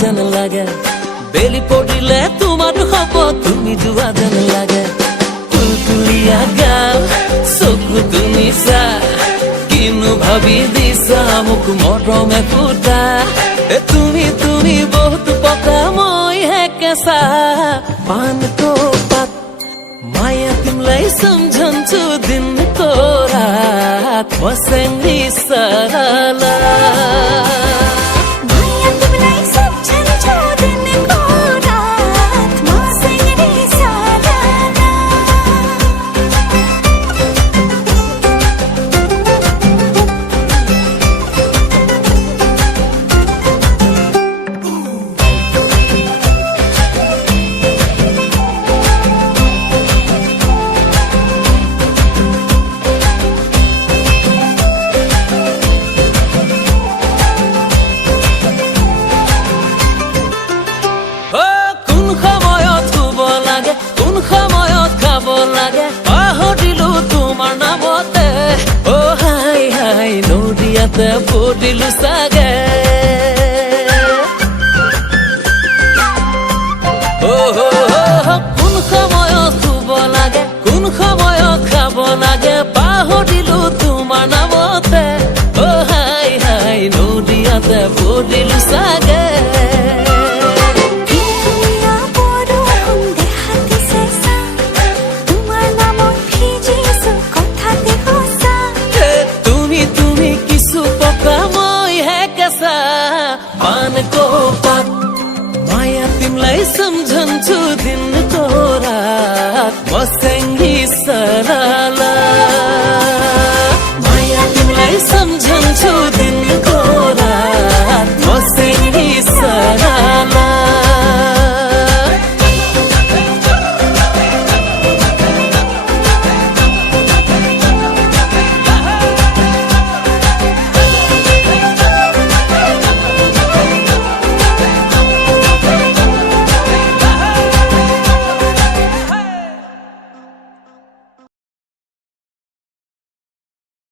যেন লাগে বেলি পড়িলে তোমার হব তুমি জুয়া যেন লাগে তুলতুলিয়া গাল চকু তুমি চা কিনো ভাবি দিছা মোক মৰমে ফুটা তুমি তুমি বহুত পকা মই হে কেঁচা पानको पात माया तिमलाई सम्झन्छु दिनको रात बसेङ्गी सरला পড়িলু সাগ